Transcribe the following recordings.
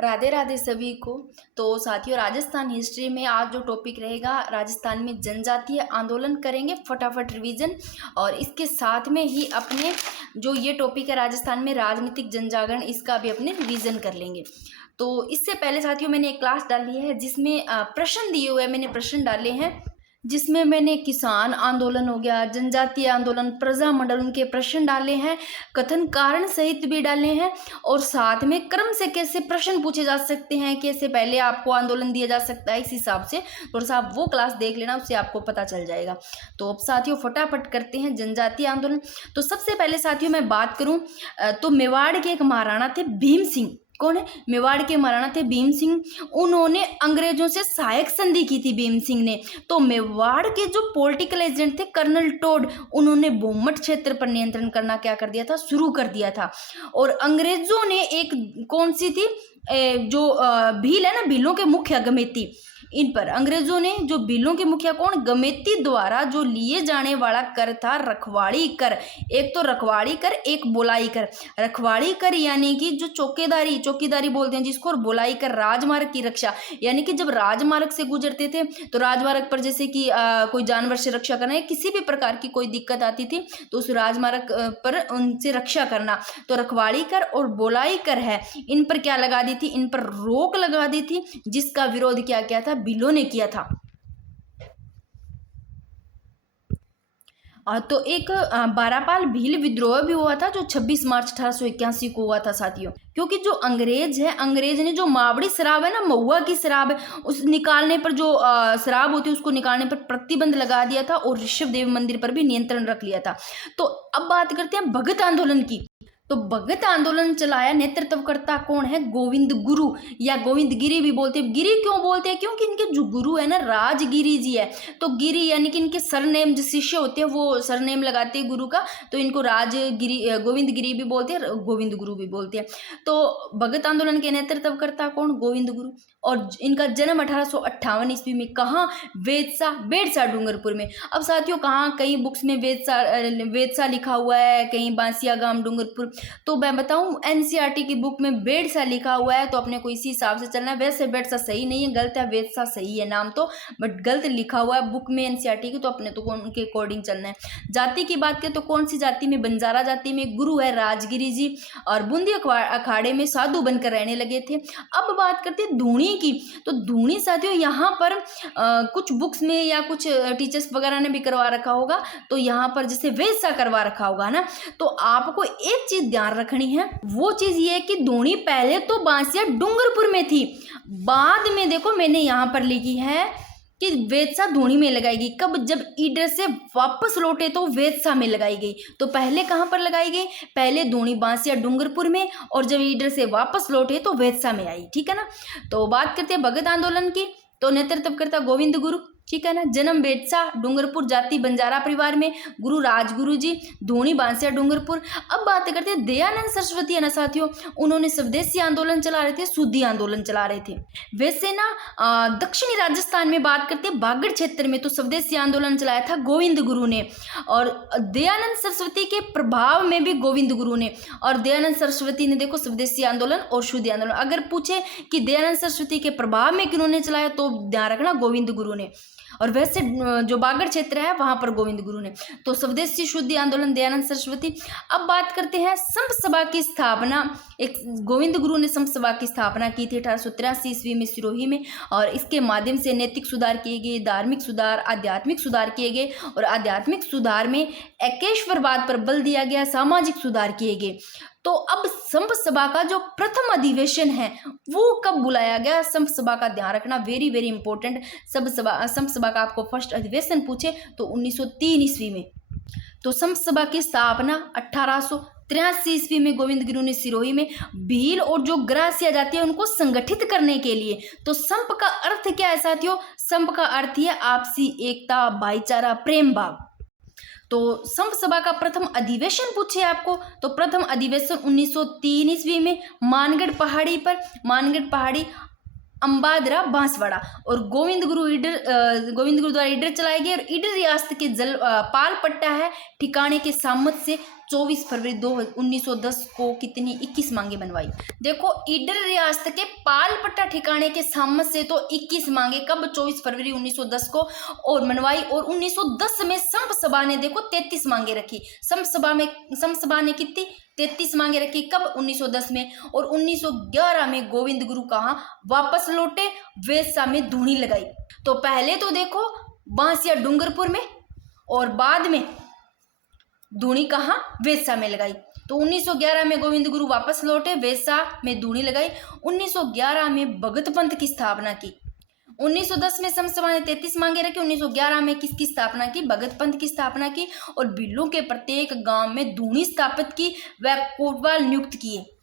राधे राधे सभी को। तो साथियों, राजस्थान हिस्ट्री में आज जो टॉपिक रहेगा, राजस्थान में जनजातीय आंदोलन करेंगे, फटाफट रिवीजन। और इसके साथ में ही अपने जो ये टॉपिक है राजस्थान में राजनीतिक जनजागरण, इसका भी अपने रिवीजन कर लेंगे। तो इससे पहले साथियों मैंने एक क्लास डाली है जिसमें प्रश्न दिए हुए, मैंने प्रश्न डाले हैं जिसमें मैंने किसान आंदोलन हो गया, जनजातीय आंदोलन, प्रजा मंडल, उनके प्रश्न डाले हैं, कथन कारण सहित भी डाले हैं, और साथ में क्रम से कैसे प्रश्न पूछे जा सकते हैं, कैसे पहले आपको आंदोलन दिया जा सकता है, इस हिसाब से थोड़ा सा आप वो क्लास देख लेना, उससे आपको पता चल जाएगा। तो अब साथियों फटाफट करते हैं जनजातीय आंदोलन। तो सबसे पहले साथियों मैं बात करूं तो मेवाड़ के एक महाराणा थे भीम सिंह। कौन है? मेवाड़ के महाराणा थे भीम सिंह। उन्होंने अंग्रेजों से सहायक संधि की थी भीम सिंह ने। तो मेवाड़ के जो पॉलिटिकल एजेंट थे कर्नल टोड, उन्होंने बोमट क्षेत्र पर नियंत्रण करना क्या कर दिया था? शुरू कर दिया था। और अंग्रेजों ने एक कौन सी थी जो भील है ना, भीलों के मुख्य गमेती, इन पर अंग्रेजों ने जो भीलों के मुखिया कौन, गमेती द्वारा जो लिए जाने वाला कर था रखवाड़ी कर। एक तो रखवाड़ी कर, एक बोलाई कर। रखवाड़ी कर यानी कि जो चौकीदारी बोलते हैं जिसको, और बोलाई कर राजमार्ग की रक्षा, यानी कि जब राजमार्ग से गुजरते थे तो राजमार्ग पर जैसे कि कोई जानवर से रक्षा करना है, किसी भी प्रकार की कोई दिक्कत आती थी तो उस राजमार्ग पर उनसे रक्षा करना। तो रखवाड़ी कर और बोलाई कर है, इन पर क्या लगा दी थी? इन पर रोक लगा दी थी, जिसका विरोध क्या किया था? भीलों ने किया था। तो एक बारापाल भील विद्रोह भी हुआ था जो 26 मार्च 1881 को हुआ था साथियों। क्योंकि जो अंग्रेज ने जो मावड़ी शराब है ना, महुआ की शराब है, उस निकालने पर जो शराब होती है उसको निकालने पर प्रतिबंध लगा दिया था, और ऋषभ देव मंदिर पर भी नियंत्रण रख लिया था। तो अब बात करते हैं भगत आंदोलन की। तो भगत आंदोलन चलाया, नेतृत्वकर्ता कौन है? गोविंद गुरु या गोविंद गिरी भी बोलते हैं। गिरी क्यों बोलते हैं? क्योंकि इनके जो गुरु है ना, राजगिरी जी है। तो गिरी यानी कि इनके सरनेम, जो शिष्य होते हैं वो सरनेम लगाते हैं गुरु का, तो इनको राजगिरी, गोविंद गिरी भी बोलते हैं, गोविंद गुरु भी बोलते हैं। तो भगत आंदोलन के नेतृत्वकर्ता कौन? गोविंद गुरु। और इनका जन्म 1858 ईस्वी में कहाँ? बेड़सा डूंगरपुर में। अब साथियों कहाँ, कई बुक्स में वेदसा लिखा हुआ है, कहीं बांसिया गांव डूंगरपुर। तो मैं बताऊं एनसीईआरटी की बुक में बेड़सा लिखा हुआ है, तो अपने को इसी हिसाब से चलना है। वैसे बेड़सा सही नहीं है, गलत है, वेदसा सही है नाम तो, बट गलत लिखा हुआ है बुक में एनसीईआरटी की, तो अपने तो उनके अकॉर्डिंग चलना है। जाति की बात करें तो कौन सी जाति में? बंजारा जाति में। गुरु है राजगिरी जी, और बूंदी अखाड़े में साधु बनकर रहने लगे थे। अब बात करते हैं धूणी की। तो धूणी साथियों यहाँ पर कुछ बुक्स में या कुछ टीचर्स वगैरह ने भी करवा रखा होगा, तो यहाँ पर जैसे वेदसा करवा रखा होगा ना, तो आपको एक चीज ध्यान रखनी है, वो चीज ये है कि धूणी पहले तो बांसिया डूंगरपुर में थी, बाद में देखो मैंने यहाँ पर लिखी है कि वेदसा धूणी में लगाई गई। कब? जब ईडर से वापस लौटे तो वेदसा में लगाई गई। तो पहले कहाँ पर लगाई गई? पहले धूणी बांसिया डूंगरपुर में, और जब ईडर से वापस लौटे तो वेदसा में आई। ठीक है ना। तो बात करते हैं भगत आंदोलन की। तो नेतृत्वकर्ता गोविंद गुरु, ठीक है ना। जन्म बेड़सा डूंगरपुर, जाति बंजारा परिवार में, गुरु राजगुरु जी, धूणी बांसिया डूंगरपुर। अब बात करते हैं दयानंद सरस्वती है ना साथियों, उन्होंने स्वदेशी आंदोलन चला रहे थे, शुद्धि आंदोलन चला रहे थे। वैसे ना दक्षिणी राजस्थान में बात करते हैं बागड़ क्षेत्र में, तो स्वदेशी आंदोलन चलाया था गोविंद गुरु ने, और दयानंद सरस्वती के प्रभाव में भी गोविंद गुरु ने। और दयानंद सरस्वती ने देखो स्वदेशी आंदोलन और शुद्धि आंदोलन, अगर पूछे कि दयानंद सरस्वती के प्रभाव में किन्होंने चलाया, तो ध्यान रखना गोविंद गुरु ने। और वैसे जो बागड़ क्षेत्र है वहां पर गोविंद गुरु ने। तो स्वदेशी शुद्धि आंदोलन दयानंद सरस्वती। अब बात करते हैं संत सभा की स्थापना। एक गोविंद गुरु ने संत सभा की स्थापना की थी 1883 ईस्वी में सिरोही में, और इसके माध्यम से नैतिक सुधार किए गए, धार्मिक सुधार, आध्यात्मिक सुधार किए गए, और आध्यात्मिक सुधार में एकेश्वरवाद पर बल दिया गया, सामाजिक सुधार किए गए। तो अब संत सभा का जो प्रथम अधिवेशन है वो कब बुलाया गया? संत सभा का ध्यान रखना, वेरी वेरी इंपॉर्टेंट। संत सभा का आपको फर्स्ट अधिवेशन पूछे तो 1903 ईस्वी में। तो संत सभा की स्थापना 1883 ईस्वी में गोविंद गुरु ने सिरोही में, भील और जो ग्रासिया जाति है उनको संगठित करने के लिए। तो संप का अर्थ क्या है साथियों? संप का अर्थ है आपसी एकता, भाईचारा, प्रेम भाव। तो संप सभा का प्रथम अधिवेशन पूछे आपको, तो प्रथम अधिवेशन 1903 ईस्वी में मानगढ़ पहाड़ी पर, मानगढ़ पहाड़ी, अंबादरा, बांसवाड़ा। और गोविंद गुरु द्वारा ईडर चलाए गए, और ईडर रियासत के पाल पट्टा है ठिकाने के सामत से 24 फरवरी 1910 को कितनी 21 मांगे बनवाई। देखो ईडर रियासत के पालपट्टा ठिकाने के सामने से तो 21 मांगे कब 24 फरवरी 1910 को और मनवाई। और 1910 में संप सभा ने देखो 33 मांगे रखी। संप सभा ने कितनी 33 मांगे रखी कब 1910 में। और 1911 में गोविंद गुरु कहाँ वापस लौटे, वेसा में धूनी लगाई। तो पहले तो देखो बांसिया डूंगरपुर में और बाद में धूनी कहाँ वेसा में लगाई। तो 1911 में गोविंद गुरु वापस लौटे, वेसा में धूनी लगाई। 1911 में भगत पंथ की स्थापना की। 1910 में समसभा ने 33 मांगे रखी। 1911 में किसकी स्थापना की, भगत पंथ की स्थापना की। और बिल्लों के प्रत्येक गांव में धूनी स्थापित की व कोतवाल नियुक्त किए।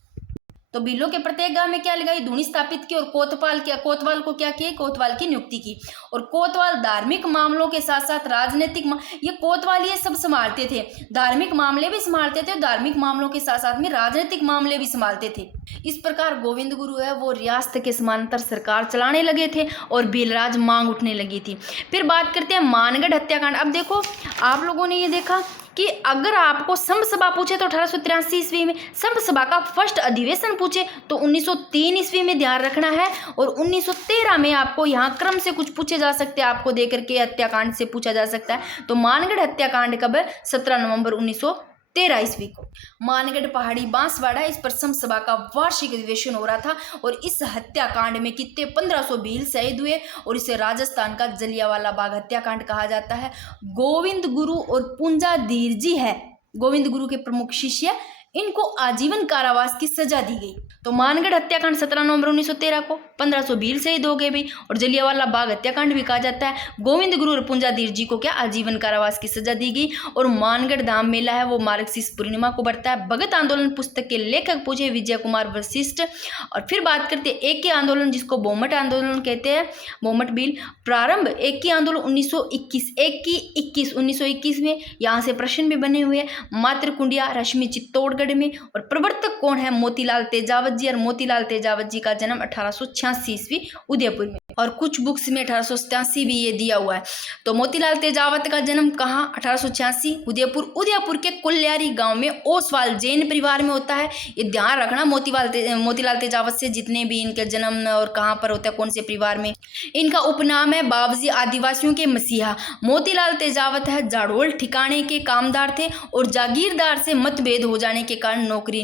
तो बिल्लों के प्रत्येक गांव में क्या लगाई, धूनी स्थापित की। और कोतवाल को क्या किए, कोतवाल की नियुक्ति की। और कोतवाल धार्मिक मामलों के साथ साथ राजनीतिक ये कोतवाल ये सब संभालते थे, धार्मिक मामले भी संभालते थे, धार्मिक मामलों के साथ साथ में राजनीतिक मामले भी संभालते थे। इस प्रकार गोविंद गुरु है वो रियासत के समांतर सरकार चलाने लगे थे और बिलराज मांग उठने लगी थी। फिर बात करते हैं मानगढ़ हत्याकांड। अब देखो आप लोगों ने ये देखा कि अगर आपको संप सभा पूछे तो 1883 ईस्वी में, संप सभा का फर्स्ट अधिवेशन पूछे तो 1903 ईस्वी में ध्यान रखना है। और 1913 में आपको यहाँ क्रम से कुछ पूछे जा सकते हैं, आपको देकर के हत्याकांड से पूछा जा सकता है। तो मानगढ़ हत्याकांड कब है, 17 नवंबर 1913 ईस्वी को। मानगढ़ पहाड़ी बांसवाड़ा, इस पर संप सभा का वार्षिक अधिवेशन हो रहा था। और इस हत्याकांड में कितने 1500 भील शहीद हुए और इसे राजस्थान का जलियांवाला बाग हत्याकांड कहा जाता है। गोविंद गुरु और पुंजा धीर जी है गोविंद गुरु के प्रमुख शिष्य, इनको आजीवन कारावास की सजा दी गई। तो मानगढ़ हत्याकांड 17 नवंबर 1913 को 1500 भील शहीद हो गए भी। और जलियांवाला बाग हत्याकांड भी कहा जाता है। गोविंद गुरु और पुंजाधीर जी को क्या आजीवन कारावास की सजा दी गई। और मानगढ़ धाम मेला है वो मार्गशीर्ष पूर्णिमा को बढ़ता है। भगत आंदोलन पुस्तक के लेखक पूछे विजय कुमार वशिष्ठ। और फिर बात करते हैं एक ही आंदोलन जिसको बोमट आंदोलन कहते हैं, बोमट बिल। प्रारंभ एक ही आंदोलन 1921 में, यहाँ से प्रश्न भी बने हुए हैं। मातृ कुंडिया रश्मि चित्तौड़गढ़ में। और प्रवर्तक कौन है, मोतीलाल तेजावत जी। और मोतीलाल तेजावत जी का जन्म 1886 ईस्वी उदयपुर में। और कुछ बुक्स में 1887 भी ये दिया हुआ है। तो मोतीलाल तेजावत का जन्म कहाँ, 1886 उदयपुर के कुल्यारी गांव में ओसवाल जैन परिवार में होता है। ये ध्यान रखना, मोतीलाल तेजावत से जितने भी इनके जन्म और कहाँ पर होता है, कौन से परिवार में। इनका उपनाम है बाबजी आदिवासियों के मसीहा। मोतीलाल तेजावत है जाड़ोल ठिकाने के कामदार थे और जागीरदार से मतभेद हो जाने के कारण नौकरी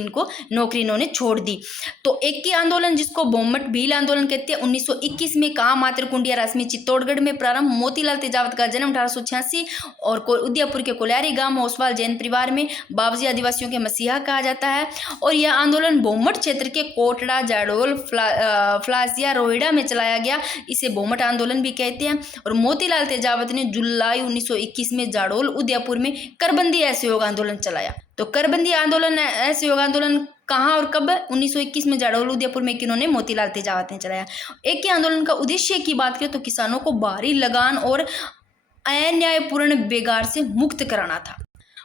इन्होंने छोड़ दी। तो एक ही आंदोलन जिसको बोमट भील आंदोलन कहते हैं 1921 में कहाँ, मातृ कुंडिया रश्मि चित्तौड़गढ़ में प्रारंभ। मोतीलाल तेजावत का जन्म 1886 और उदयपुर के कोल्यारी गांव ओसवाल जैन परिवार में। बाबजी आदिवासियों के मसीहा कहा जाता है। और यह आंदोलन बोमट क्षेत्र के कोटड़ा, जाडोल, फ्लासिया, रोहिड़ा में चलाया गया। इसे बोमट आंदोलन भी कहते हैं। और मोतीलाल तेजावत ने जुलाई 1921 में जाडोल, उदयपुर में करबंदी असहयोग आंदोलन चलाया। तो करबंदी आंदोलन असहयोग आंदोलन कहाँ और कब, 1921 में जाडोल, उदयपुर में किन्होंने, मोतीलाल तेजावत ने चलाया। एक ही आंदोलन का उद्देश्य की बात करें तो किसानों को बाहरी लगान और अन्यायपूर्ण बेगार से मुक्त कराना था।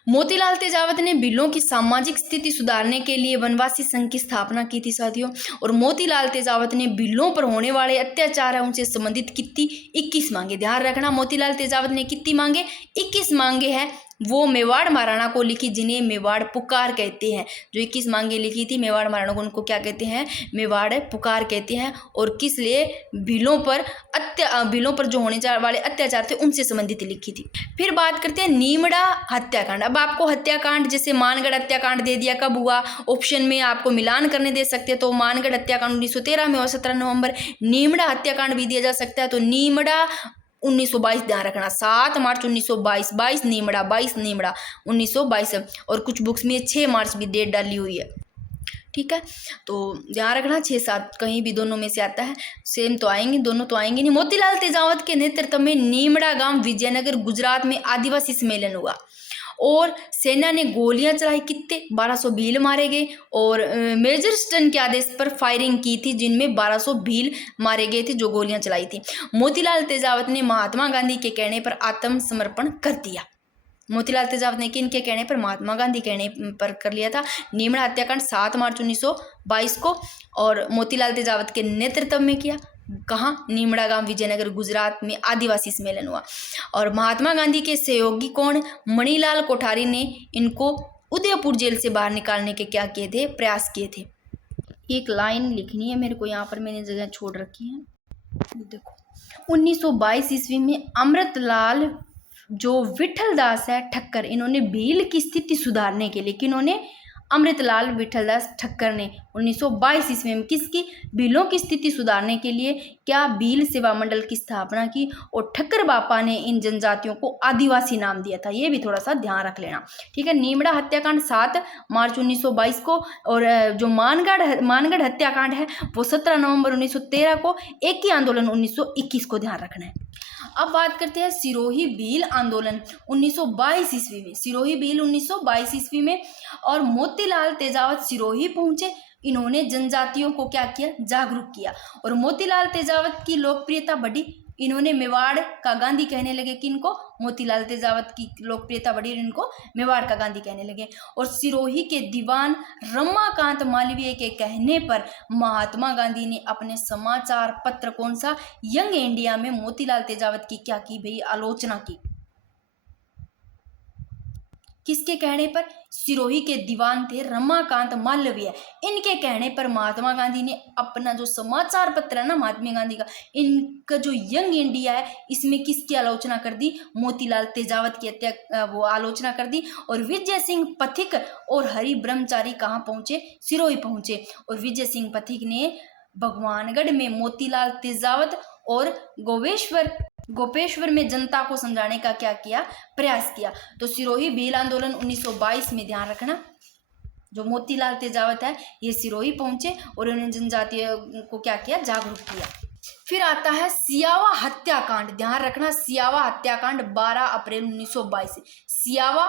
मोतीलाल तेजावत ने बिल्लों की सामाजिक स्थिति सुधारने के लिए वनवासी संघ की स्थापना की थी साथियों। और मोतीलाल तेजावत ने बिल्लों पर होने वाले अत्याचार है उनसे संबंधित कितनी 21 मांगे। ध्यान रखना, मोतीलाल तेजावत ने कितनी मांगे, 21 मांगे हैं। वो मेवाड़ महाराणा को लिखी जिन्हें मेवाड़ पुकार कहते हैं। जो 21 मांगे लिखी थी मेवाड़ महाराणा को, उनको क्या कहते हैं, मेवाड़ पुकार कहते हैं। और किस लिए, बिलों पर जो होने वाले अत्याचार थे उनसे संबंधित लिखी थी। फिर बात करते हैं नीमड़ा हत्याकांड। अब आपको हत्याकांड जैसे मानगढ़ हत्याकांड दे दिया, कब हुआ, ऑप्शन में आपको मिलान करने दे सकते हैं। तो मानगढ़ हत्याकांड 1913 में और 17 नवंबर। नीमड़ा हत्याकांड भी दिया जा सकता है। तो नीमड़ा 1922, ध्यान रखना, 7 मार्च 1922, 22 नीमड़ा 1922। और कुछ बुक्स में 6 मार्च भी डेट डाली हुई है, ठीक है। तो ध्यान रखना 6-7 कहीं भी दोनों में से आता है, सेम तो आएंगे, दोनों तो आएंगे नहीं। मोतीलाल तेजावत के नेतृत्व में नीमड़ा गांव विजयनगर गुजरात में आदिवासी सम्मेलन हुआ और सेना ने गोलियां चलाई, कितने 1200 भील मारे गए। और मेजर स्टन के आदेश पर फायरिंग की थी जिनमें 1200 भील मारे गए थे जो गोलियां चलाई थी। मोतीलाल तेजावत ने महात्मा गांधी के कहने पर आत्मसमर्पण कर दिया। मोतीलाल तेजावत ने किन के कहने पर, महात्मा गांधी कहने पर कर लिया था। नीमड़ा हत्याकांड 7 मार्च 1922 को और मोतीलाल तेजावत के नेतृत्व में किया। कहाँ, नीमड़ा गांव विजयनगर गुजरात में आदिवासी सम्मेलन हुआ। और महात्मा गांधी के सहयोगी कौन, मणिलाल कोठारी ने इनको उदयपुर जेल से बाहर निकालने के क्या किए थे, प्रयास किए थे। एक लाइन लिखनी है मेरे को, यहाँ पर मैंने जगह छोड़ रखी है, देखो। 1922 ईस्वी में अमृतलाल जो विठल दास है ठक्कर, इन्होंने भील की स्थिति सुधारने के लिए, किन्होंने, अमृतलाल विठलदास ठक्कर ने 1922 ईस्वी में किसकी, भीलों की स्थिति सुधारने के लिए क्या, भील सेवा मंडल की स्थापना की। और ठक्कर बापा ने इन जनजातियों को आदिवासी नाम दिया था, ये भी थोड़ा सा ध्यान रख लेना, ठीक है। नीमड़ा हत्याकांड 7 मार्च 1922 को, और जो मानगढ़ हत्याकांड है वो 17 नवंबर 1913 को। एक ही आंदोलन 1921 को, ध्यान रखना है। अब बात करते हैं सिरोही भील आंदोलन 1922 ईस्वी में, सिरोही भील 1922 ईस्वी में। और मोतीलाल तेजावत सिरोही पहुंचे, इन्होंने जनजातियों को क्या किया, जागरूक किया। और मोतीलाल तेजावत की लोकप्रियता बढ़ी, इन्होंने मेवाड़ का गांधी कहने लगे, किनको, मोतीलाल तेजावत की लोकप्रियता बढ़ी, इनको मेवाड़ का गांधी कहने लगे। और सिरोही के दीवान रमाकांत मालवीय के कहने पर महात्मा गांधी ने अपने समाचार पत्र, कौन सा, यंग इंडिया में मोतीलाल तेजावत की क्या की भाई, आलोचना की। किसके कहने पर, सिरोही के दीवान थे रमाकांत मालवीय, इनके कहने पर महात्मा गांधी ने अपना जो समाचार पत्र है ना महात्मा गांधी का, इनका जो यंग इंडिया है, इसमें किसकी आलोचना कर दी, मोतीलाल तेजावत की हत्या, वो आलोचना कर दी। और विजय सिंह पथिक और हरि ब्रह्मचारी कहाँ पहुंचे, सिरोही पहुंचे। और विजय सिंह पथिक ने भगवानगढ़ में मोतीलाल तेजावत और गोपेश्वर में जनता को समझाने का क्या किया, प्रयास किया। तो सिरोही भील आंदोलन 1922 में, ध्यान रखना, जो मोतीलाल तेजावत है ये सिरोही पहुंचे और उन्होंने जनजातियों को क्या किया, जागरूक किया। फिर आता है सियावा हत्याकांड, ध्यान रखना, सियावा हत्याकांड 12 अप्रैल 1922, सियावा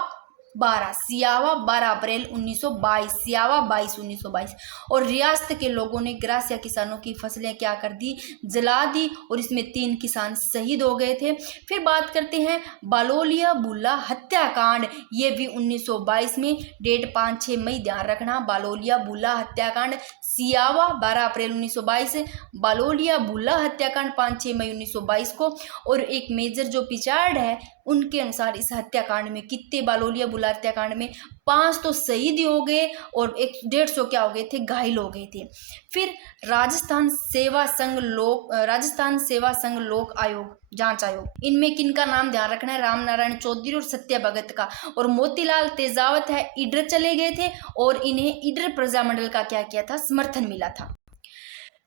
12 अप्रैल 1922, सियावा 1922। और रियासत के लोगों ने ग्रासिया किसानों की फसलें क्या कर दी, जला दी, और इसमें 3 किसान शहीद हो गए थे। फिर बात करते हैं बालोलिया बुल्ला हत्याकांड, ये भी 1922 में, डेट 5-6 मई, ध्यान रखना, बालोलिया बुल्ला हत्याकांड, सियावा 12 अप्रैल 1922, बालोलिया बुल्ला हत्याकांड 5-6 मई 1922 को। और एक मेजर जो पिचार्ड है, उनके अनुसार इस हत्याकांड में कितने, बालोलिया बुल्ला हत्याकांड में 5 तो शहीद हो गए और 150 क्या हो गए थे, घायल हो गए थे। फिर राजस्थान सेवा संघ लोक आयोग, जांच आयोग, इनमें किनका नाम ध्यान रखना है, राम नारायण चौधरी और सत्य भगत का। और मोतीलाल तेजावत है ईडर चले गए थे और इन्हें ईडर प्रजामंडल का क्या किया था, समर्थन मिला था।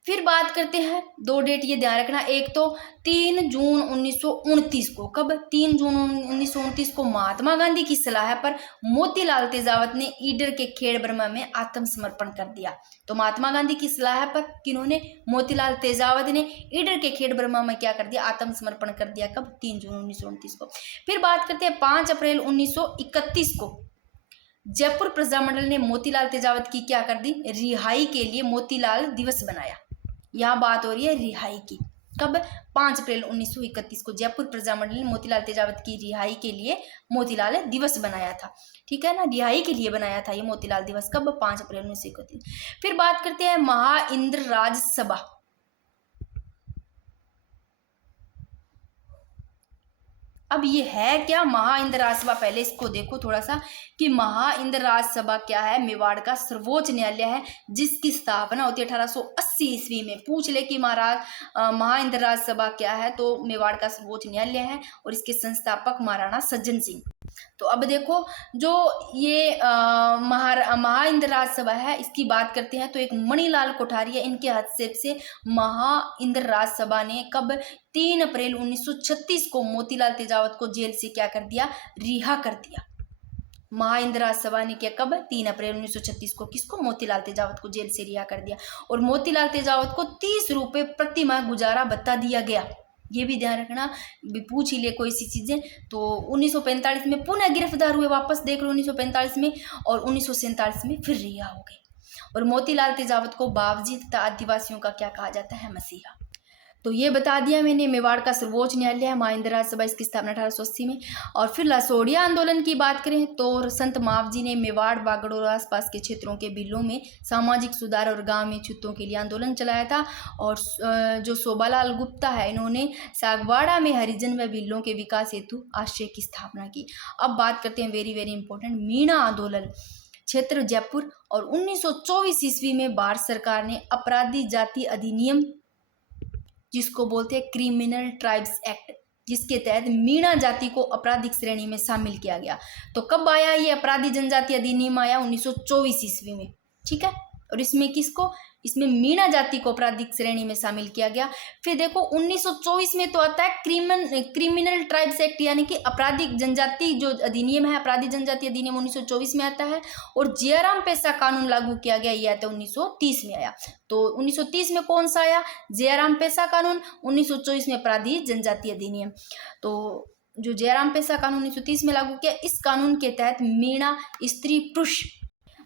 फिर बात करते हैं 2 डेट, ये ध्यान रखना, एक तो 3 जून 1929 को, कब, 3 जून 1929 को महात्मा गांधी की सलाह पर मोतीलाल तेजावत ने ईडर के खेड़ ब्रह्मा में आत्मसमर्पण कर दिया। तो महात्मा गांधी की सलाह पर किन्होंने, मोतीलाल तेजावत ने ईडर के खेड़ ब्रह्मा में क्या कर दिया, आत्मसमर्पण कर दिया, कब, 3 जून 1929 को। फिर बात करते हैं 5 अप्रैल 1931 को जयपुर प्रजामंडल ने मोतीलाल तेजावत की क्या कर दी, रिहाई के लिए मोतीलाल दिवस बनाया। यहाँ बात हो रही है रिहाई की, कब, 5 अप्रैल 1931 को जयपुर प्रजामंडल ने मोतीलाल तेजावत की रिहाई के लिए मोतीलाल दिवस बनाया था, ठीक है ना, रिहाई के लिए बनाया था ये मोतीलाल दिवस, कब, 5 अप्रैल 1931। फिर बात करते हैं महाइंद्र राज सभा, अब ये है क्या, महाइंद्र राज सभा, पहले इसको देखो थोड़ा सा कि महाइंद्र राज सभा क्या है, मेवाड़ का सर्वोच्च न्यायालय है, जिसकी स्थापना होती है 1880 ईस्वी में। पूछ ले कि महाइंद्र राज सभा क्या है, तो मेवाड़ का सर्वोच्च न्यायालय है और इसके संस्थापक महाराणा सज्जन सिंह। तो अब देखो जो ये महाइंद्र राज सभा है, इसकी बात करते हैं तो एक मणिलाल कोठारी है, इनके हस्तक्षेप से महाइंद्र राज सभा ने कब, 3 अप्रैल 1936 को मोतीलाल तेजावत को जेल से क्या कर दिया, रिहा कर दिया। महाइंद्र राज सभा ने क्या, कब, 3 अप्रैल 1936 को, किसको, मोतीलाल तेजावत को जेल से रिहा कर दिया। और मोतीलाल तेजावत को 30 रुपये प्रति माह गुजारा भत्ता दिया गया, ये भी ध्यान रखना, पूछ ही ले कोई सी चीजें। तो 1945 में पुनः गिरफ्तार हुए, वापस देख लो 1945 में, और 1947 में फिर रिहा हो गए। और मोतीलाल तेजावत को बाबजी तथा आदिवासियों का क्या कहा जाता है, मसीहा। तो ये बता दिया मैंने। मेवाड़ का सर्वोच्च न्यायालय है, महा इंदिरा सभा, इसकी स्थापना 1880 में। और फिर लासोड़िया आंदोलन की बात करें तो संत मावजी ने मेवाड़, बागड़ और आसपास के क्षेत्रों के बिलों में सामाजिक सुधार और गांव में छूतों के लिए आंदोलन चलाया था। और जो शोभालाल गुप्ता है, इन्होंने सागवाड़ा में हरिजन व बिलों के विकास हेतु आश्रय की स्थापना की। अब बात करते हैं वेरी वेरी इंपॉर्टेंट, मीणा आंदोलन, क्षेत्र जयपुर। और 1924 ईस्वी में भारत सरकार ने अपराधी जाति अधिनियम, जिसको बोलते हैं क्रिमिनल ट्राइब्स एक्ट, जिसके तहत मीणा जाति को आपराधिक श्रेणी में शामिल किया गया। तो कब आया ये अपराधी जनजाति अधिनियम? आया 1924 ईस्वी में, ठीक है। और इसमें किसको? इसमें मीणा जाति को आपराधिक श्रेणी में शामिल किया गया। फिर देखो 1924 में तो आता है क्रिमिनल ट्राइब्स एक्ट, यानी कि आपराधिक जनजाति जो अधिनियम है, अपराधी जनजाति अधिनियम 1924 में आता है। और जयराम पेशा कानून लागू किया गया, ये आता है 1930 में आया। तो 1930 में कौन सा आया? जयराम पेशा कानून। 1924 में अपराधी जनजाति अधिनियम। तो जो जयराम पेशा कानून 1930 में लागू किया, इस कानून के तहत मीणा, स्त्री, पुरुष,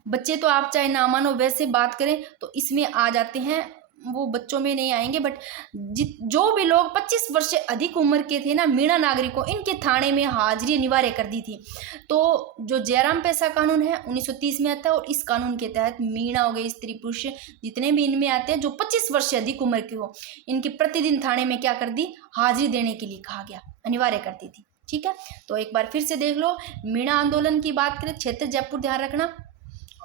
बच्चे तो आप चाहे ना मानो, वैसे बात करें तो इसमें आ जाते हैं, वो बच्चों में नहीं आएंगे, बट जो भी लोग 25 वर्ष से अधिक उम्र के थे ना, मीणा नागरिकों, इनके थाने में हाजिरी अनिवार्य कर दी थी। तो जो जयराम पेशा कानून है 1930 में आता है, और इस कानून के तहत मीणा हो गए, स्त्री पुरुष, जितने भी इनमें आते हैं जो 25 वर्ष से अधिक उम्र के हो, इनकी प्रतिदिन थाने में क्या कर दी? हाजिरी देने के लिए कहा गया, अनिवार्य कर दी थी, ठीक है। तो एक बार फिर से देख लो, मीणा आंदोलन की बात करें, क्षेत्र जयपुर ध्यान रखना।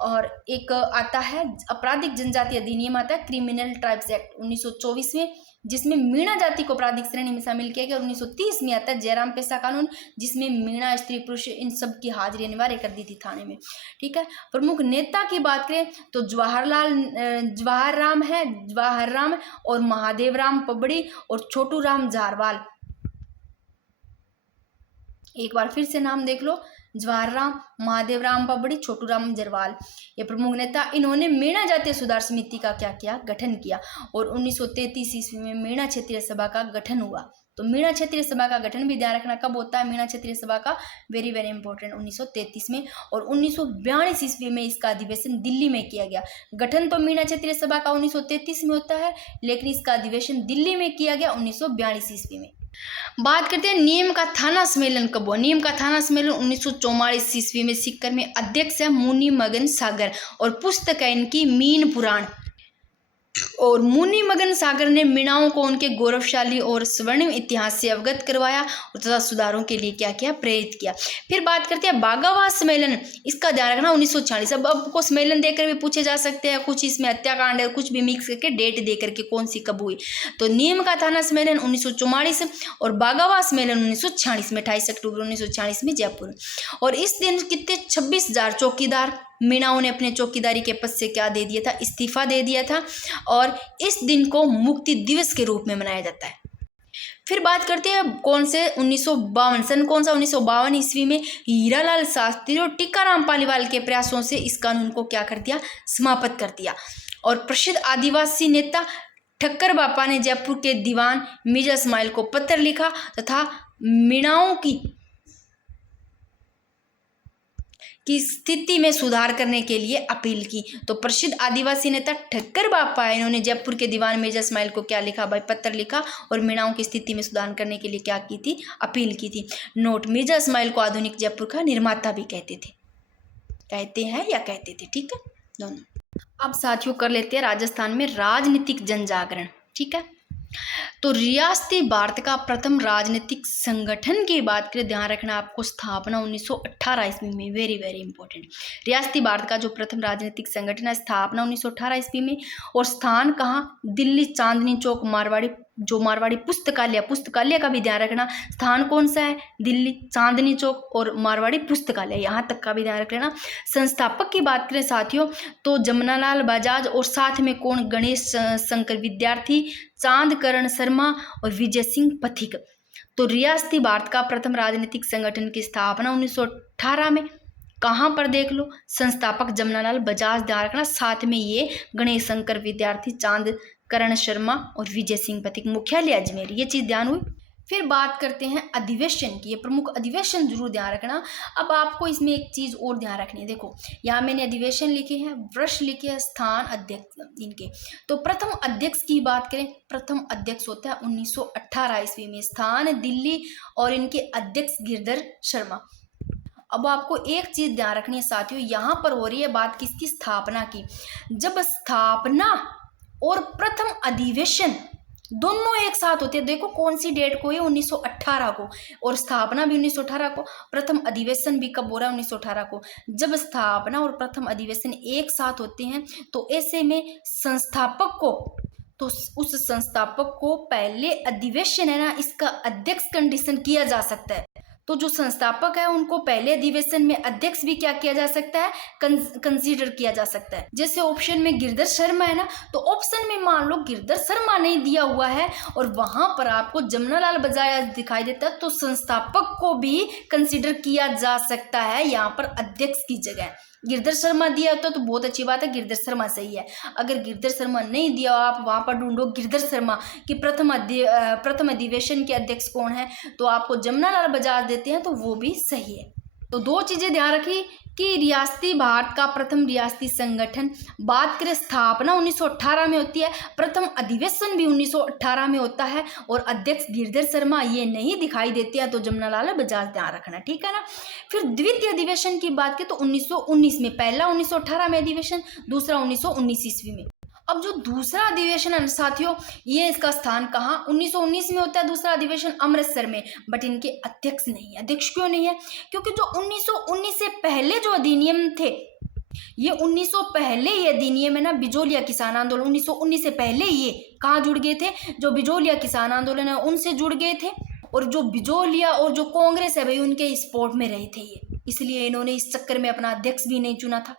और एक आता है आपराधिक जनजाति अधिनियम, आता है क्रिमिनल ट्राइब्स एक्ट 1924 में, जिसमें मीणा जाति को आपराधिक श्रेणी में शामिल किया गया। और 1930 में आता है जयराम पेशा कानून, जिसमें मीणा, स्त्री, पुरुष, इन सब की हाजिरी अनिवार्य कर दी थी थाने में, ठीक है। प्रमुख नेता की बात करें तो जवाहर राम और महादेव राम पबड़ी और छोटू राम जारवाल। एक बार फिर से नाम देख लो, जवाहर राम, महादेव राम पबड़ी, छोटू राम जरवाल, ये प्रमुख नेता। इन्होंने मीणा जातीय सुधार समिति का क्या किया? गठन किया। और 1933 ईस्वी में मीणा क्षेत्रीय सभा का गठन हुआ। तो मीणा क्षेत्रीय सभा का गठन भी ध्यान रखना, कब होता है मीणा क्षेत्रीय सभा का? वेरी वेरी इंपॉर्टेंट, 1933 में। और 1942 ईस्वी में इसका अधिवेशन दिल्ली में किया गया। गठन तो मीणा क्षेत्रीय सभा का 1933 में होता है, लेकिन इसका अधिवेशन दिल्ली में किया गया 1942 ईस्वी में। बात करते हैं नियम का थाना सम्मेलन कब हुआ? नियम का थाना सम्मेलन 1944 ईस्वी में सीकर में। अध्यक्ष है मुनि मगन सागर, और पुस्तक है इनकी मीन पुराण। और मुनि मगन सागर ने मीणाओं को उनके गौरवशाली और स्वर्णिम इतिहास से अवगत करवाया और तथा सुधारों के लिए क्या किया? प्रेरित किया। फिर बात करते हैं बागावाद सम्मेलन, इसका ध्यान रखना 1946। अब आपको सम्मेलन देकर भी पूछे जा सकते हैं, कुछ इसमें हत्याकांड है, कुछ भी मिक्स करके डेट दे करके कौन सी कब हुई। तो नियम का थाना सम्मेलन 1944 और बागावाद सम्मेलन 1946 में, 28 अक्टूबर 1946 में जयपुर। और इस दिन कितने 26,000 चौकीदार मीणाओं ने अपने चौकीदारी के पद से क्या दे दिया था? इस्तीफा दे दिया था। और इस दिन को मुक्ति दिवस के रूप में मनाया जाता है। फिर बात करते हैं कौन से 1952, सन कौन सा? 1952 ईस्वी में हीरालाल शास्त्री और टीकाराम पालीवाल के प्रयासों से इस कानून को क्या कर दिया? समाप्त कर दिया। और प्रसिद्ध आदिवासी नेता ठक्कर बापा ने जयपुर के दीवान मिर्जा इस्माइल को पत्र लिखा तथा मीणाओं की स्थिति में सुधार करने के लिए अपील की। तो प्रसिद्ध आदिवासी नेता ठक्कर बापा, इन्होंने जयपुर के दीवान मिर्जा इस्माइल को क्या लिखा भाई? पत्र लिखा, और मीणाओं की स्थिति में सुधार करने के लिए क्या की थी? अपील की थी। नोट, मिर्जा इस्माइल को आधुनिक जयपुर का निर्माता भी कहते थे, कहते हैं या कहते थे, ठीक है, दोनों। अब साथियों कर लेते हैं राजस्थान में राजनीतिक जन जागरण, ठीक है। तो रियासती भारत का प्रथम राजनीतिक संगठन की बात करें, ध्यान रखना आपको, स्थापना 1918 ईस्वी में, वेरी वेरी इंपॉर्टेंट। रियासती भारत का जो प्रथम राजनीतिक संगठन है, स्थापना 1918 ईस्वी में। और स्थान कहाँ? दिल्ली, चांदनी चौक, मारवाड़ी, जो मारवाड़ी पुस्तकालय का भी ध्यान रखना, स्थान कौन सा है? दिल्ली, चांदनी चौक और मारवाड़ी पुस्तकालय, यहाँ तक का भी ध्यान रख लेना। संस्थापक की बात करें साथियों, तो जमनालाल बजाज, और साथ में कौन? गणेश शंकर विद्यार्थी, चांदकरण शर्मा और विजय सिंह पथिक। तो रियासती भारत का प्रथम राजनीतिक संगठन की स्थापना 1918 में, कहाँ पर? देख लो, संस्थापक जमनालाल बजाज, ध्यान रखना, साथ में ये गणेश शंकर विद्यार्थी, चांदकरण शर्मा और विजय सिंह पथिक। मुख्यालय अजमेर, ये चीज ध्यान हुई। फिर बात करते हैं अधिवेशन की। ये प्रमुख अधिवेशन जरूर ध्यान रखना। अब आपको इसमें एक चीज और ध्यान रखनी है। देखो यहाँ मैंने अधिवेशन लिखे हैं, वर्ष लिखे हैं, स्थान, अध्यक्ष इनके। तो प्रथम अध्यक्ष की बात करें, प्रथम अध्यक्ष होता है 1918 ईस्वी में, स्थान दिल्ली, और इनके अध्यक्ष गिरधर शर्मा। अब आपको एक चीज ध्यान रखनी है साथियों, यहाँ पर हो रही है बात किसकी, स्थापना की। जब स्थापना और प्रथम अधिवेशन दोनों एक साथ होते हैं, देखो कौन सी डेट को है, 1918 को, और स्थापना भी 1918 को, प्रथम अधिवेशन भी कब हो रहा है, 1918 को। जब स्थापना और प्रथम अधिवेशन एक साथ होते हैं तो ऐसे में संस्थापक को, तो उस संस्थापक को पहले अधिवेशन है ना, इसका अध्यक्ष कंडीशन किया जा सकता है। तो जो संस्थापक है उनको पहले अधिवेशन में अध्यक्ष भी क्या किया जा सकता है, कंसीडर किया जा सकता है। जैसे ऑप्शन में गिरधर शर्मा है ना, तो ऑप्शन में मान लो गिरधर शर्मा नहीं दिया हुआ है और वहां पर आपको जमनालाल बजाज दिखाई देता है, तो संस्थापक को भी कंसीडर किया जा सकता है यहाँ पर अध्यक्ष की जगह। गिरधर शर्मा दिया होता तो बहुत अच्छी बात है, गिरधर शर्मा सही है। अगर गिरधर शर्मा नहीं दिया, आप वहां पर ढूंढो गिरधर शर्मा कि प्रथम अधिवेशन के अध्यक्ष कौन है, तो आपको जमनालाल बजाज देते हैं, तो वो भी सही है। तो दो चीजें ध्यान रखी कि रियासती भारत का प्रथम रियासती संगठन, बात करें स्थापना 1918 में होती है, प्रथम अधिवेशन भी 1918 में होता है, और अध्यक्ष गिरधर शर्मा ये नहीं दिखाई देते हैं, तो जमनालाल बजाज ध्यान रखना, ठीक है ना। फिर द्वितीय अधिवेशन की बात करें तो 1919 में, पहला 1918 में अधिवेशन, दूसरा 1919 ईस्वी में। अब जो दूसरा अधिवेशन है साथियों, ये इसका स्थान कहाँ, 1919 में होता है दूसरा अधिवेशन, अमृतसर में, बट इनके अध्यक्ष नहीं है। अध्यक्ष क्यों नहीं है, क्योंकि जो 1919 से पहले जो अधिनियम थे, ये 1900 पहले ये अधिनियम है ना, बिजोलिया किसान आंदोलन 1919 से पहले ये कहाँ जुड़ गए थे, जो बिजोलिया किसान आंदोलन है उनसे जुड़ गए थे, और जो बिजोलिया और जो कांग्रेस है भाई उनके सपोर्ट में रहे थे ये, इसलिए इन्होंने इस चक्कर में अपना अध्यक्ष भी नहीं चुना था,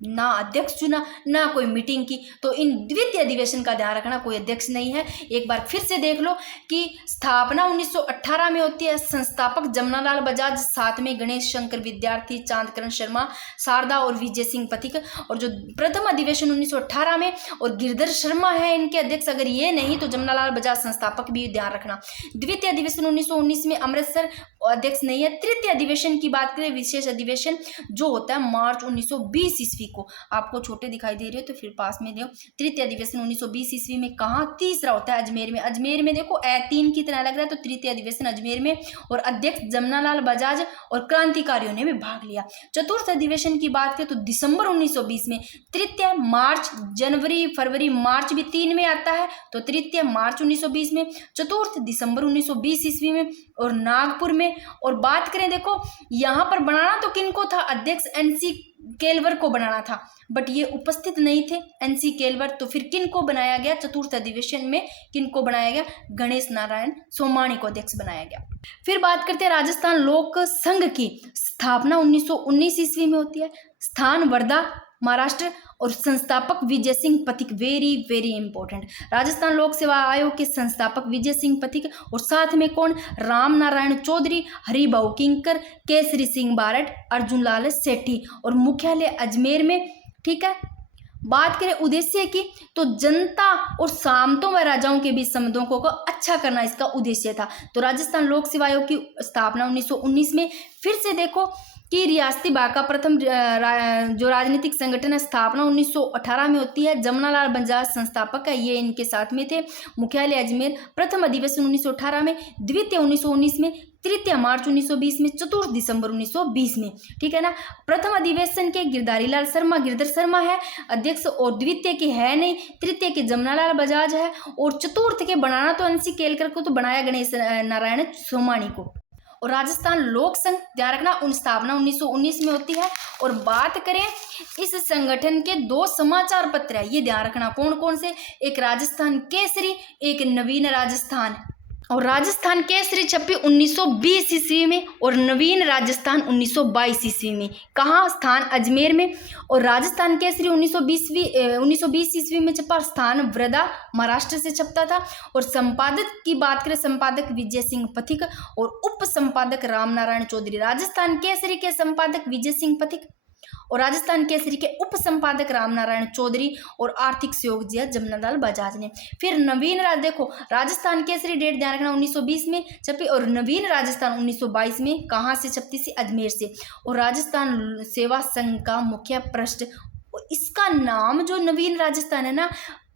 ना अध्यक्ष चुना, ना कोई मीटिंग की। तो इन द्वितीय अधिवेशन का ध्यान रखना, कोई अध्यक्ष नहीं है। एक बार फिर से देख लो कि स्थापना 1918 में होती है, संस्थापक जमनालाल बजाज, साथ में गणेश शंकर विद्यार्थी, चांदकरण शर्मा, शारदा और विजय सिंह पथिक, और जो प्रथम अधिवेशन 1918 में, और गिरधर शर्मा है इनके अध्यक्ष। अगर ये नहीं तो जमनालाल बजाज संस्थापक भी ध्यान रखना। द्वितीय अधिवेशन 1919 में, अमृतसर अध्यक्ष नहीं है। तृतीय अधिवेशन की बात करें, विशेष अधिवेशन जो होता है मार्च 1920 ईस्वी को, आपको छोटे दिखाई दे रहे हो तो फिर पास में देखो, तृतीय अधिवेशन 1920 ईस्वी में कहाँ, तीसरा होता है अजमेर में। अजमेर में देखो तीन की तरह लग रहा है, तो तृतीय अधिवेशन अजमेर में, और अध्यक्ष जमनालाल बजाज, और क्रांतिकारियों ने भी भाग लिया। चतुर्थ अधिवेशन की बात करें तो दिसंबर 1920 में, तृतीय मार्च, जनवरी, फरवरी, मार्च भी 3 में आता है, तो तृतीय मार्च 1920 में, चतुर्थ दिसंबर 1920 ईस्वी में, और नागपुर में। और बात करें देखो यहाँ पर बनाना तो किनको था, अध्यक्ष NC केलवर को बनाना था, बट ये उपस्थित नहीं थे NC केलवर, तो फिर किन को बनाया गया, चतुर्थ अधिवेशन में किन को बनाया गया, गणेश नारायण सोमानी को अध्यक्ष बनाया गया। फिर बात करते हैं राजस्थान लोक संघ की। स्थापना 1919 ईस्वी में होती है, स्थान वर्धा महाराष्ट्र, और संस्थापक Vijay Singh Pathik, very very important. Rajasthan लोक सेवा आयोग के संस्थापक विजय सिंह पथिक, और साथ में कौन, राम नारायण चौधरी, हरिभाऊ किंकर, केसरी सिंह बारट, अर्जुन लाल सेठी, और मुख्यालय अजमेर में, ठीक है। बात करें उद्देश्य की तो जनता और सामंतों व राजाओं के बीच संबंधों को अच्छा करना इसका उद्देश्य था। तो राजस्थान लोक सेवा आयोग की स्थापना 1919 में। फिर से देखो कि रियासती भाग का प्रथम जो राजनीतिक संगठन है, स्थापना 1918 में होती है, जमनालाल बजाज संस्थापक है, ये इनके साथ में थे, मुख्यालय अजमेर, प्रथम अधिवेशन 1918 में, द्वितीय 1919 में, तृतीय मार्च 1920 में, चतुर्थ दिसंबर 1920 में, ठीक है ना। प्रथम अधिवेशन के गिरधारीलाल शर्मा, गिरधर शर्मा है अध्यक्ष, और द्वितीय के है नहीं, तृतीय के जमनालाल बजाज है, और चतुर्थ के बनाना तो NC केलकर को, तो बनाया गणेश नारायण सोमानी को। और राजस्थान लोक संघ ध्यान रखना, उन स्थापना 1919 में होती है। और बात करें इस संगठन के 2 समाचार पत्र है, ये ध्यान रखना कौन कौन से, एक राजस्थान केसरी, एक नवीन राजस्थान। और राजस्थान केसरी छपी 1920 ईस्वी में, और नवीन राजस्थान 1922 ईस्वी में। कहाँ, स्थान अजमेर में। और राजस्थान केसरी 1920 ईस्वी में छपा, स्थान वर्धा महाराष्ट्र से छपता था। और संपादक की बात करें, संपादक विजय सिंह पथिक, और उप संपादक राम नारायण चौधरी। राजस्थान केसरी के संपादक विजय सिंह पथिक, और राजस्थान केसरी के उप संपादक रामनारायण चौधरी और आर्थिक सहयोग दिया जमनालाल बजाज ने। फिर नवीन देखो राजस्थान केसरी डेट ध्यान रखना 1920 में छपी और नवीन राजस्थान 1922 में कहाँ से छपती थी? अजमेर से। और राजस्थान सेवा संघ का मुख्य पृष्ठ, इसका नाम जो नवीन राजस्थान है ना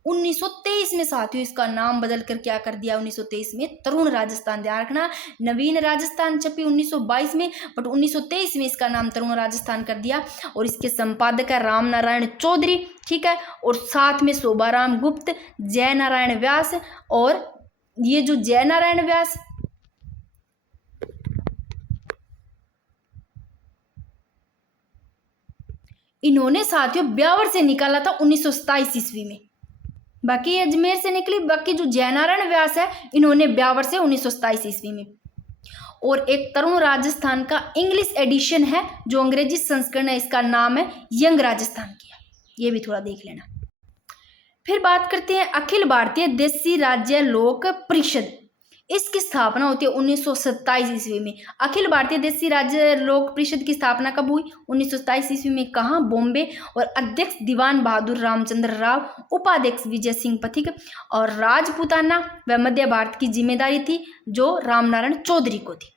1923 में साथियों इसका नाम बदल कर क्या कर दिया 1923 में तरुण राजस्थान। ध्यान रखना नवीन राजस्थान छपी 1922 में बट 1923 में इसका नाम तरुण राजस्थान कर दिया और इसके संपादक है रामनारायण चौधरी, ठीक है। और साथ में शोभाराम गुप्त, जय नारायण व्यास, और ये जो जय नारायण व्यास इन्होंने साथियों ब्यावर से निकाला था 1927 ईस्वी में। बाकी अजमेर से निकली, बाकी जो जयनारायण व्यास है इन्होंने ब्यावर से 1927 ईस्वी में। और एक तरुण राजस्थान का इंग्लिश एडिशन है जो अंग्रेजी संस्करण है, इसका नाम है यंग राजस्थान किया, ये भी थोड़ा देख लेना। फिर बात करते हैं अखिल भारतीय देशी राज्य लोक परिषद, इसकी स्थापना होती है 1927 ईस्वी में। अखिल भारतीय देशी राज्य लोक परिषद की स्थापना कब हुई? 1927 ईस्वी में। कहाँ? बॉम्बे। और अध्यक्ष दीवान बहादुर रामचंद्र राव, उपाध्यक्ष विजय सिंह पथिक, और राजपूताना व मध्य भारत की जिम्मेदारी थी जो रामनारायण चौधरी को थी।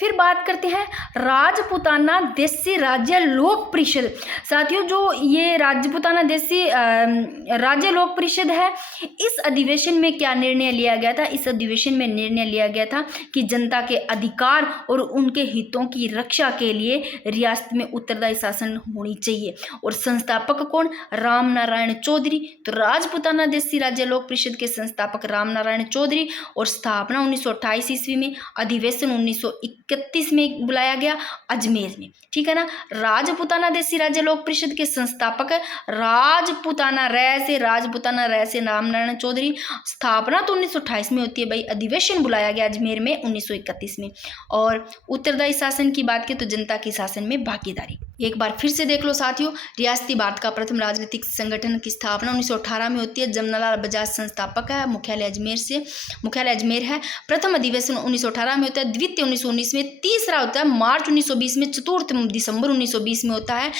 फिर बात करते हैं राजपूताना देशी राज्य लोक परिषद। साथियों जो ये राजपूताना देशी राज्य लोक परिषद है, इस अधिवेशन में क्या निर्णय लिया गया था? इस अधिवेशन में निर्णय लिया गया था कि जनता के अधिकार और उनके हितों की रक्षा के लिए रियासत में उत्तरदायी शासन होनी चाहिए। और संस्थापक कौन? रामनारायण चौधरी। तो राजपूताना देशी राज्य लोक परिषद के संस्थापक रामनारायण चौधरी और स्थापना 1928 ईस्वी में, अधिवेशन 1931 में बुलाया गया अजमेर में, ठीक है ना। राजपूताना देशी राज्य लोक परिषद के संस्थापक राजपूताना रह से रामनारायण चौधरी। स्थापना तो 1928 में होती है भाई, अधिवेशन बुलाया गया अजमेर में 1931 में। और उत्तरदायी शासन की बात की तो जनता के शासन में भागीदारी। एक बार फिर से देख लो साथियों, रियासती भारत का प्रथम राजनीतिक संगठन की स्थापना 1918 में होती है। जमनालाल बजाज संस्थापक है, मुख्यालय अजमेर है। प्रथम अधिवेशन 1918 में होता है, द्वितीय 1919 में, तीसरा होता है मार्च 1920 में, चतुर्थ दिसंबर 1920 में होता है।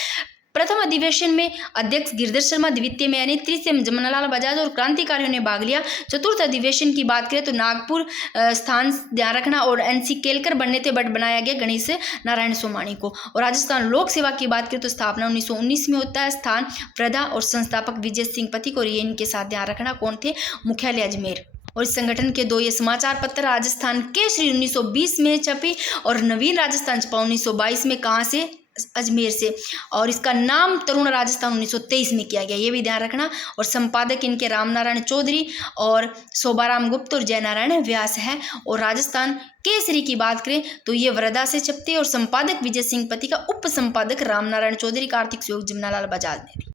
प्रथम अधिवेशन में अध्यक्ष गिरिधर शर्मा, द्वितीय में यानी तृतीय में जमनालाल बजाज और क्रांतिकारियों ने भाग लिया। चतुर्थ अधिवेशन की बात करें तो नागपुर स्थान ध्यान रखना और NC केलकर बनने थे बट बनाया गया गणेश नारायण सोमानी को। और राजस्थान लोक सेवा की बात करें तो स्थापना 1919 में होता है, स्थान प्रधा और संस्थापक विजय सिंह पथिक। और ये इनके साथ ध्यान रखना कौन थे? मुख्यालय अजमेर। और इस संगठन के 2 ये समाचार पत्र, राजस्थान केसरी 1920 में छपी और नवीन राजस्थान छपा 1922 में। कहाँ से? अजमेर से। और इसका नाम तरुण राजस्थान 1923 में किया गया, ये भी ध्यान रखना। और संपादक इनके रामनारायण चौधरी और शोभाराम गुप्त और जय नारायण व्यास है। और राजस्थान केसरी की बात करें तो ये वर्धा से छपते और संपादक विजय सिंह पति का, उप संपादक रामनारायण चौधरी का, आर्थिक सहयोग जमनालाल बजाज ने दी।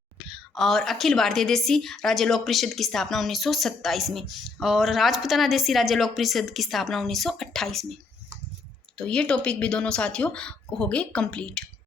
और अखिल भारतीय देशी राज्य लोक परिषद की स्थापना 1927 में और राजपूताना देशी राज्य लोक परिषद की स्थापना 1928 में। तो ये टॉपिक भी दोनों साथियों हो गए कंप्लीट।